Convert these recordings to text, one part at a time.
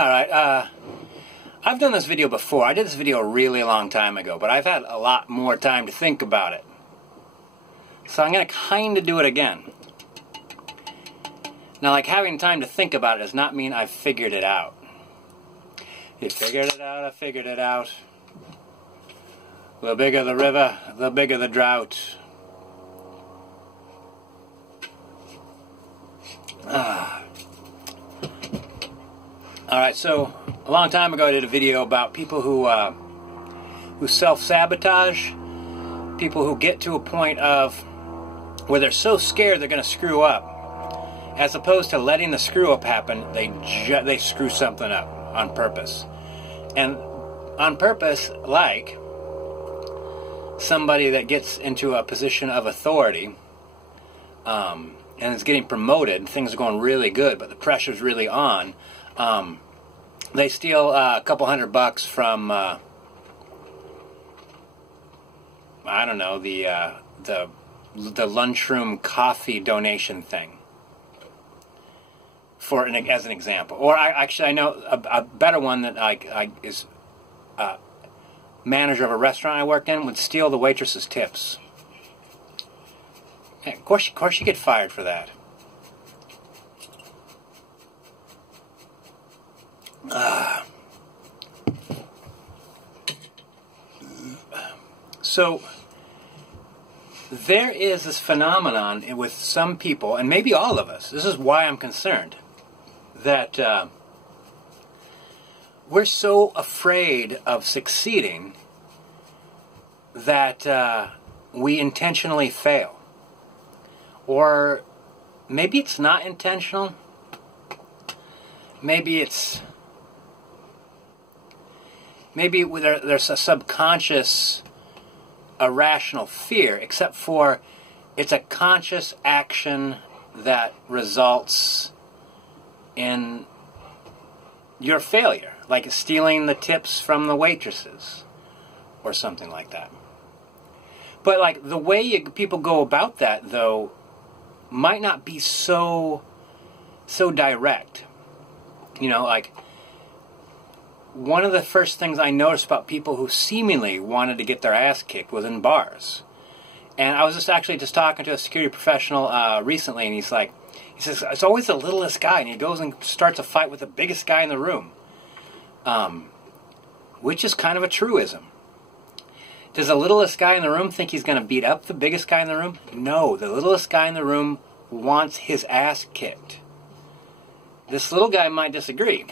Alright, I've done this video before. I did this video a really long time ago, but I've had a lot more time to think about it. So I'm going to kind of do it again. Now, like, having time to think about it does not mean I've figured it out. You figured it out, I figured it out. The bigger the river, the bigger the drought. Alright, so a long time ago I did a video about people who self-sabotage, people who get to a point of where they're so scared they're going to screw up. As opposed to letting the screw-up happen, they screw something up on purpose. And on purpose, like somebody that gets into a position of authority and is getting promoted, things are going really good, but the pressure's really on. They steal a couple $100 from, I don't know, the lunchroom coffee donation thing. As an example. Or I know a better one that is manager of a restaurant I worked in would steal the waitress's tips. Yeah, of course you get fired for that. So there is this phenomenon with some people, and maybe all of us, this is why I'm concerned, that we're so afraid of succeeding that we intentionally fail. Or maybe it's not intentional. Maybe there's a subconscious irrational fear, except for it's a conscious action that results in your failure, like stealing the tips from the waitresses or something like that. But like the way people go about that, though, might not be so direct. You know, like one of the first things I noticed about people who seemingly wanted to get their ass kicked was in bars. And I was just talking to a security professional recently, and he says, it's always the littlest guy, and he goes and starts a fight with the biggest guy in the room. Which is kind of a truism. Does the littlest guy in the room think he's going to beat up the biggest guy in the room? No, the littlest guy in the room wants his ass kicked. This little guy might disagree.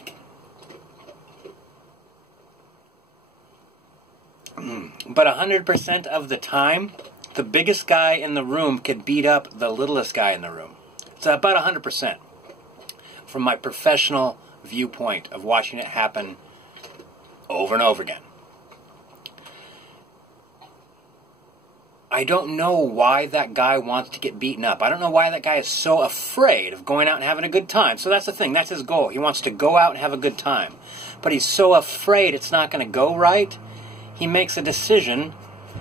But 100% of the time, the biggest guy in the room could beat up the littlest guy in the room. So about 100% from my professional viewpoint of watching it happen over and over again. I don't know why that guy wants to get beaten up. I don't know why that guy is so afraid of going out and having a good time. So that's the thing. That's his goal. He wants to go out and have a good time. But he's so afraid it's not going to go right, he makes a decision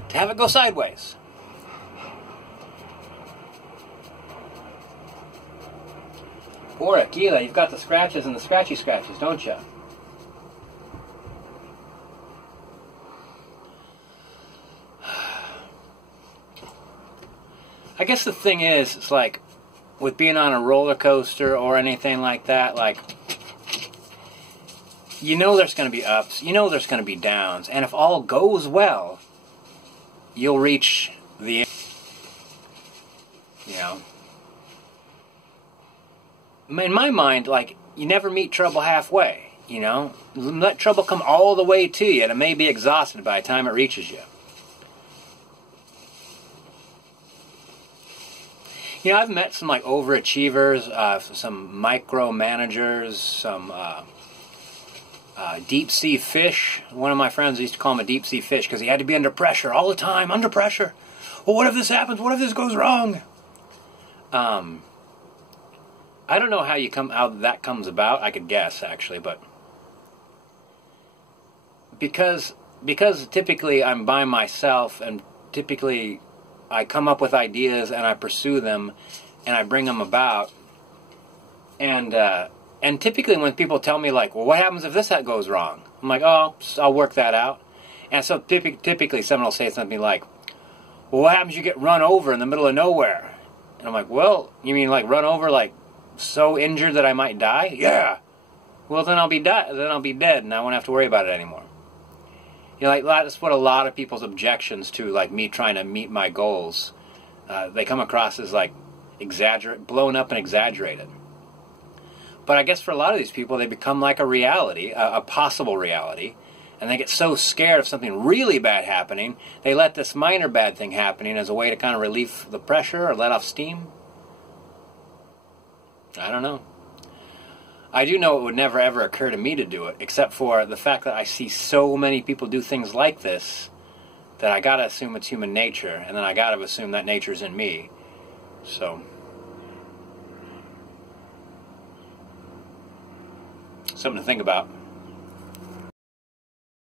to have it go sideways. Or Aquila, you've got the scratches and the scratchy scratches, don't you? I guess the thing is, it's like, with being on a roller coaster or anything like that, like, you know there's going to be ups, you know there's going to be downs, and if all goes well, you'll reach the end, you know. In my mind, like, you never meet trouble halfway, you know. Let trouble come all the way to you, and it may be exhausted by the time it reaches you. You know, I've met some, like, overachievers, some micromanagers, some deep-sea fish. One of my friends used to call him a deep-sea fish because he had to be under pressure all the time, under pressure. Well, what if this happens? What if this goes wrong? I don't know how that comes about. I could guess, actually, but because typically I'm by myself, and typically I come up with ideas and I pursue them and I bring them about, and And typically when people tell me, like, well, what happens if this goes wrong? I'm like, oh, I'll work that out. And so typically someone will say something like, well, what happens if you get run over in the middle of nowhere? And I'm like, well, you mean like run over, like so injured that I might die? Yeah. Well, then I'll be dead, and I won't have to worry about it anymore. You know, like that's what a lot of people's objections to like me trying to meet my goals, they come across as like blown up and exaggerated. But I guess for a lot of these people, they become like a reality, a possible reality, and they get so scared of something really bad happening, they let this minor bad thing happening as a way to kind of relieve the pressure or let off steam. I don't know. I do know it would never ever occur to me to do it, except for the fact that I see so many people do things like this that I gotta assume it's human nature, and then I gotta assume that nature's in me. So, something to think about.